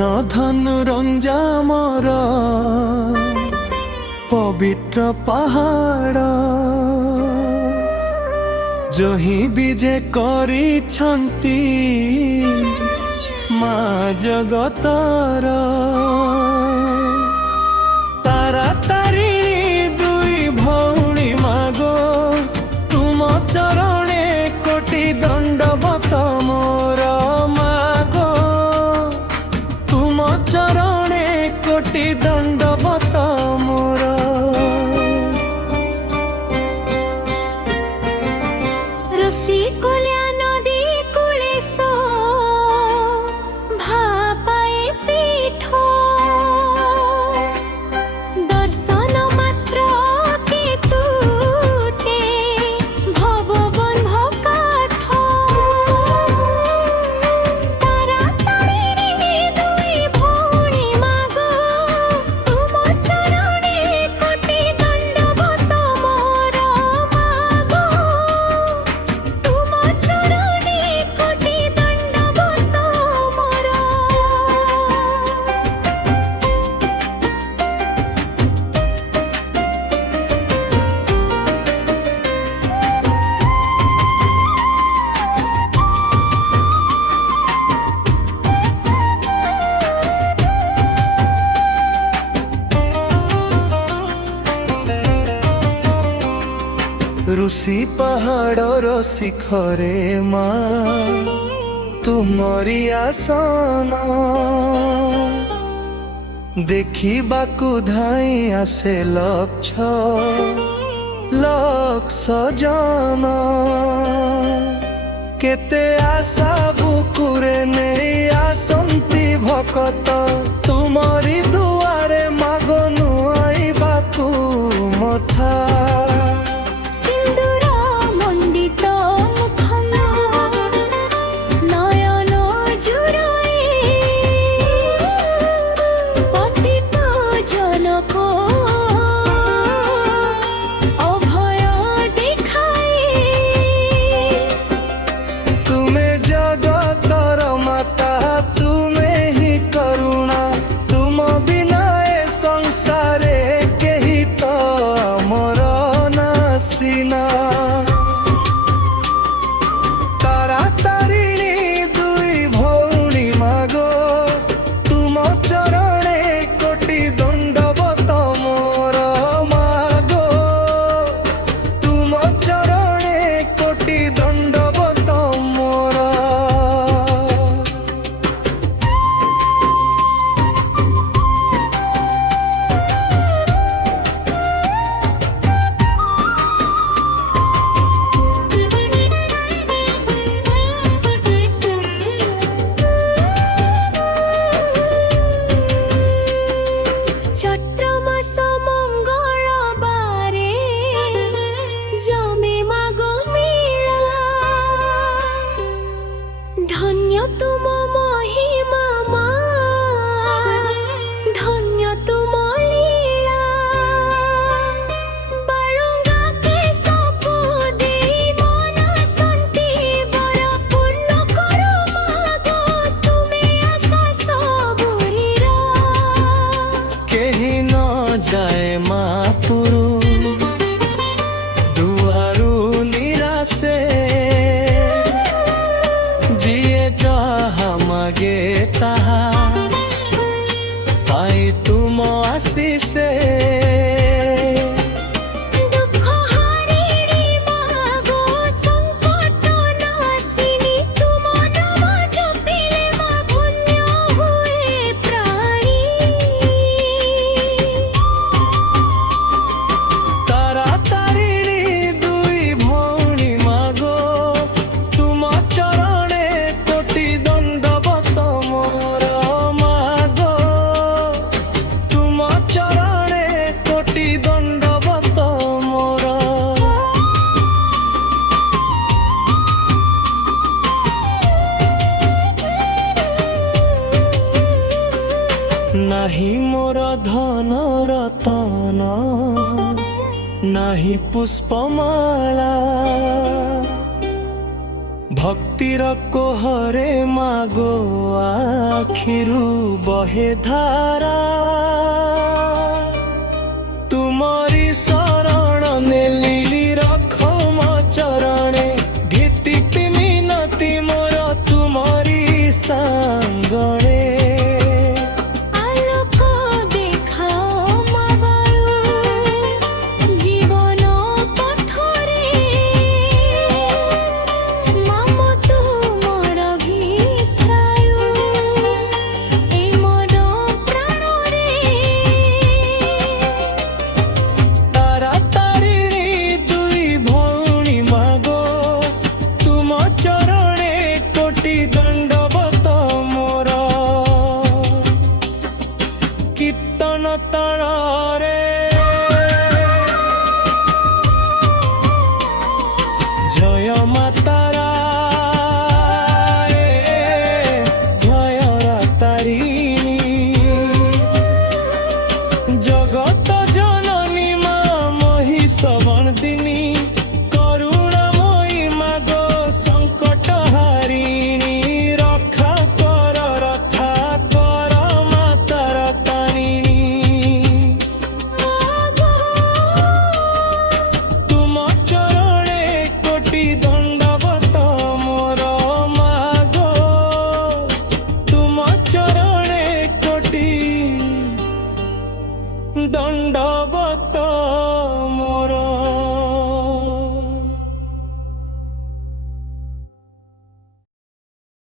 নয়ন ধনু রঞ্জা মর পবিত্র পাহাড় জহি বিজে কৰিছন্তি মা জগতর তারা তারিণী দুই ভৌণী মাগো তুম চরণে কোটি দণ্ডবত মোর মাগো তুম চরণে কোটি দণ্ডবত মোর। রসিকুলিয়া নদী কূলে সো ভাপায়ে পীঠ দর্শন মাত্র কে তুটে ভববন্ধ কাঠ তারা তারিণী দুই ভৌণী মাগো তুম চরণে কোটি দণ্ডবত মোর মাগো তুম চরণে কোটি দণ্ডবত মোর। ऋषि पहाड़र शिखरे माँ तुमरी आसन देखिबाकु धाई आसे लक्ष लक्ष जन केते आशा बुकुरे नहीं आसंती भकत तुमरी दुआरे मागो नुआइबाकु मथा সিন্দুর মণ্ডিত মুখন নয়ন জুড়ে পতিত জনক অভয় দেখায় तुमे जगतर माता तुमे ही करुणा तुम बिना ए संसारे केही तो अमर नासिना तारा तारिणी दुई भौणी मागो तुम चरणे कोटी दण्डवत मोर मागो तुम चरणे कोटी दण्डवत मोर। চৈত্র মাস মঙ্গলবারে জমে মাগো মেলা ধন্য তুম মহিমা মা ধন্য তুম লীলা বারঙ্গা কেশ দেই মন শান্তি বর পূর্ণ করো মাগো তুমি আশা সবুরির केही न जाए मापुरु दुआरु निरासे जिए जहा मागे ताहा पाई तुम आशीषे দুঃখ হারিণী মাগো সংকট নাশিনী তুম নাম জপিলে মা ধন্য হুয়ে প্রাণী तारा तारिणी दुई भौणी मागो तुम चरणे कोटी दण्डवत मोर मागो तुम चरणे कोटी दण्डवत मोर। नाही मोर धन रतन नाही पुष्पमाला ଭକ୍ତିର କୋହରେ ମାଗୋ ଆଖିରୁ ବହେ ଧାରା ତୁମରି ଶରଣ ନେଲି ରଖ ମୋ ଚରଣେ ଭିତ୍ତିଟି ମିନତି ମୋର ତୁମରି ସା